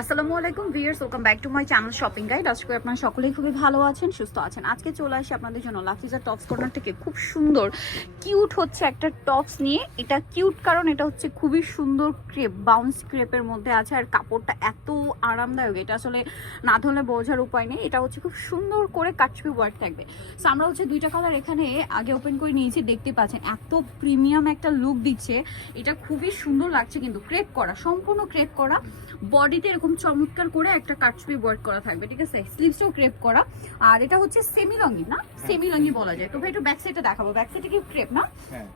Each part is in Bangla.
আসসালামু আলাইকুম viewers, welcome back to my channel shopping guide. আজকে আপনারা সকলেই খুবই ভালো আছেন, সুস্থ আছেন। আজকে চলে আসি আপনাদের জন্য লাফিজা টপস কর্নার থেকে। খুব সুন্দর, কিউট হচ্ছে একটা টপস নিয়ে। এটা কিউট কারণ এটা হচ্ছে খুবই সুন্দর ক্রেপ বাউন্স ক্রেপের মধ্যে আছে। আর কাপড়টা এত আরামদায়ক, এটা আসলে না ধরলে বোঝার উপায় নেই। এটা হচ্ছে খুব সুন্দর করে কাটছবি ওয়ার্ক থাকবে। সো আমরা হচ্ছে দুইটা কালার এখানে আগে ওপেন করে নিয়েছি, দেখতে পাচ্ছেন। এত প্রিমিয়াম একটা লুক দিচ্ছে। এটা খুবই সুন্দর লাগছে কিন্তু ক্রেপ করা, সম্পূর্ণ ক্রেপ করা। বডিতে এরকম চমৎকার করে একটা কাটছবি ওয়ার্ক করা থাকবে ঠিক আছে? স্লিভসটাও ক্রেপ করা। আর এটা হচ্ছে সেমি লঙ্গি না? সেমি লঙ্গি বলা যায়। তো ভাই একটু ব্যাক সাইডটা দেখাবো। ব্যাক সাইডে কি ক্রেপ না? হ্যাঁ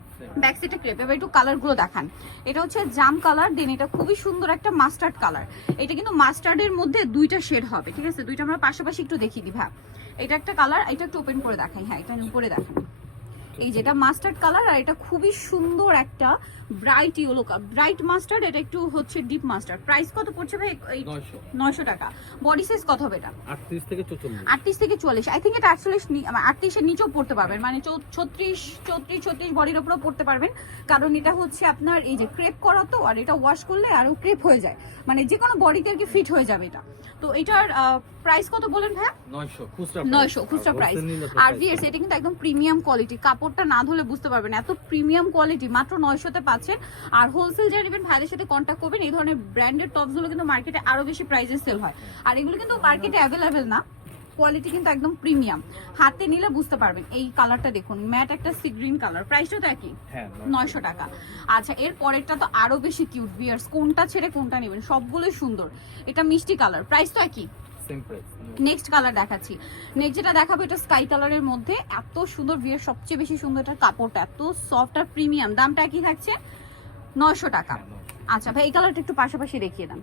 ব্যাক সাইডে ক্রেপ এবার একটু কালারগুলো দেখান। এটা হচ্ছে জাম কালার দেন এটা খুবই সুন্দর একটা মাস্টার্ড কালার এটা কিন্তু মাস্টার্ডের মধ্যে দুইটা শেড হবে ঠিক আছে? দুইটা আমরা পাশাপাশি একটু দেখিয়ে দিই ভাই। এটা একটা কালার এটা একটু ওপেন করে দেখাই। হ্যাঁ এটা উপরে দেখান। এই যেটা মাস্টার্ড কালার আর এটা খুবই সুন্দর একটা ব্রাইট ইয়েলো ব্রাইট মাস্টার্ড এটা একটু হচ্ছে ডিপ মাস্টার্ড প্রাইস কত পড়ছে ভাই? এই নয়শো। নয়শো টাকা। বডি সাইজ কত হবে এটা? আটত্রিশ থেকে চৌচল্লিশ। আটত্রিশ থেকে চুয়াল্লিশ। আই থিঙ্ক এটা আটচল্লিশ আটত্রিশের নিচেও পড়তে পারবেন। মানে চৌ- ছত্রিশ চৌত্রিশ ছত্রিশ বডির উপরেও পড়তে পারবেন। কারণ এটা হচ্ছে আপনার এই যে ক্রেপ করা তো আর এটা ওয়াশ করলে আরও ক্রেপ হয়ে যায়। মানে যে কোনো বডিতে আর কি ফিট হয়ে যাবে এটা। তো এটার প্রাইস কত বলেন ভাইয়া? নয়শো খুচরা নয়শো খুচরা প্রাইস আর ভিএস এটা কিন্তু একদম প্রিমিয়াম কোয়ালিটি কাপড়টা না ধরলে বুঝতে পারবেন এত প্রিমিয়াম কোয়ালিটি মাত্র নয়শোতে পাচ্ছেন। আর হোলসেল যারা নেবেন ভাইদের সাথে কন্ট্যাক্ট করবেন। এই ধরনের ব্র্যান্ডেড টপসগুলো কিন্তু মার্কেটে আরও বেশি প্রাইসে সেল হয়। আর এগুলো কিন্তু মার্কেটে অ্যাভেলেবেল না। কোয়ালিটি কিন্তু একদম প্রিমিয়াম হাতে নিলে বুঝতে পারবেন। এই কালারটা দেখুন ম্যাট একটা সি গ্রিন কালার প্রাইসটা তো একই। হ্যাঁ নয়শো। টাকা। আচ্ছা এর পরেরটা তো আরও বেশি কিউট বিয়ার্স কোনটা ছেড়ে কোনটা নেবেন? সবগুলোই সুন্দর। এটা মিষ্টি কালার প্রাইস তো একই। সেম প্রাইস নেক্সট কালার দেখাচ্ছি। নেক্সট যেটা দেখাবো এটা স্কাই কালারের মধ্যে এত সুন্দর বিয়ের সবচেয়ে বেশি সুন্দর এটার কাপড়টা এত সফট আর প্রিমিয়াম দামটা কি থাকছে? নয়শো টাকা। আচ্ছা ভাই এই কালারটা একটু পাশাপাশি দেখিয়ে দেন।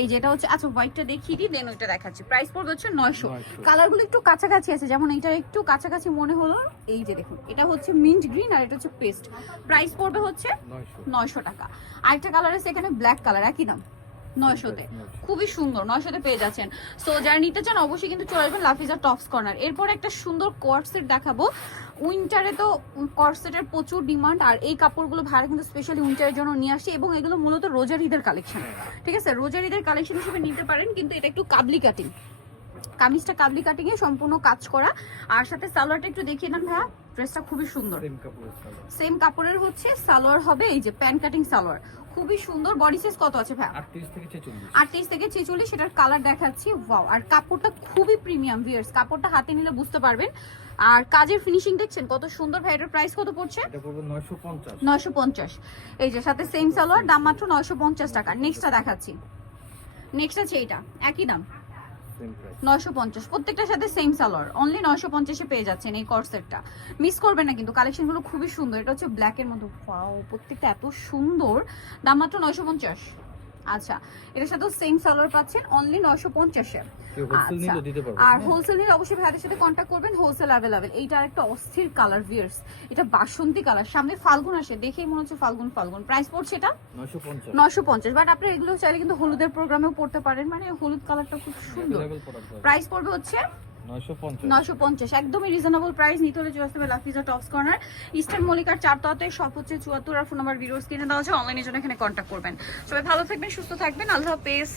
এই যেটা হচ্ছে আচ্ছা হোয়াইটটা দেখিয়ে দিই দেন ওইটা দেখাচ্ছি। প্রাইস পড়বে হচ্ছে নয়শো। 900 কালারগুলো একটু কাছাকাছি আছে যেমন এটা একটু কাছাকাছি মনে হলো এই যে দেখুন এটা হচ্ছে মিন্ট গ্রিন আর এটা হচ্ছে পেস্ট প্রাইস পড়বে হচ্ছে নয়শো। নয়শো টাকা। আরেকটা কালার আছে এখানে ব্ল্যাক কালার একই দাম। নয়শোতে। খুবই সুন্দর নয়শোতে পেয়ে যাচ্ছেন। সো যারা নিতে চান অবশ্যই কিন্তু চলে আসবেন লাফিজা টপস কর্নার এরপর একটা সুন্দর কোয়ার্সেট দেখাবো। উইন্টারে তো কোয়ার্সেটের প্রচুর ডিমান্ড আর এই কাপড়গুলো ভাড়া কিন্তু স্পেশালি উইন্টারের জন্য নিয়ে আসি এবং এগুলো মূলত রোজার ঈদের কালেকশন ঠিক আছে? রোজার ঈদের কালেকশন হিসেবে নিতে পারেন কিন্তু এটা একটু কাবলি কাটিং কামিজটা কাবলি কাটিং এ সম্পূর্ণ কাজ করা। আর সাথে সালোয়ারটা একটু দেখিয়ে দেন ভাইয়া ড্রেসটা খুবই সুন্দর। সেম কাপড়ের হচ্ছে সালোয়ার হবে এই যে প্যান্ট কাটিং সালোয়ার। খুবই সুন্দর। বডি সাইজ কত আছে ভাইয়া? আটত্রিশ থেকে ছেচল্লিশ। আটত্রিশ থেকে ছেচল্লিশ সেটার কালার দেখাচ্ছি। ওয়াও আর কাপড়টা খুবই প্রিমিয়াম ভিয়ার্স কাপড়টা হাতে নিলে বুঝতে পারবেন। আর কাজের ফিনিশিং দেখছেন কত সুন্দর। ভাই এটার প্রাইস কত পড়ছে? এটা পড়বে পঞ্চাশ। এই যে সাথে সেম সালোয়ার দাম মাত্র নয়শো পঞ্চাশ টাকা। নেক্সটটা দেখাচ্ছি। নেক্সট আছে এইটা। একই দাম। সেম প্রাইস নয়শো পঞ্চাশ। প্রত্যেকটার সাথে সেম সালোয়ার অনলি নয়শো পঞ্চাশে পেয়ে যাচ্ছেন এই কর্সেটটা মিস করবেন না কিন্তু। কালেকশনগুলো খুবই সুন্দর। এটা হচ্ছে ব্ল্যাক এর মধ্যে ওয়াও প্রত্যেকটা এত সুন্দর। দাম মাত্র নয়শো পঞ্চাশ। আচ্ছা এটার সাথেও সেম সালোয়ার পাচ্ছেন অনলি নয়শো পঞ্চাশে। আচ্ছা। নিলেও দিতে পারব আর হোলসেল নিলে অবশ্যই ভাইদের সাথে কন্ট্যাক্ট করবেন হোলসেল অ্যাভেলেবেল এইটা একটা অস্থির কালার ভিয়ার্স এটা বাসন্তী কালার সামনে ফাল্গুন আসে দেখেই মনে হচ্ছে ফাল্গুন ফাল্গুন। প্রাইস পড়ছে এটা? নয়শো পঞ্চাশ। নয়শো পঞ্চাশ বাট আপনি এগুলো চাইলে কিন্তু হলুদের প্রোগ্রামেও পড়তে পারেন। মানে হলুদ কালারটা খুব সুন্দর। প্রাইস পড়বে হচ্ছে নয়শো পঞ্চাশ। নয়শো পঞ্চাশ, একদমই রিজনেবল প্রাইস নিতে হলে হচ্ছে চুয়াত্তর ফোন দেওয়া আছে এখানে কন্ট্যাক্ট করবেন। ভালো থাকবেন, সুস্থ থাকবেন। আল্লাহ হাফেজ।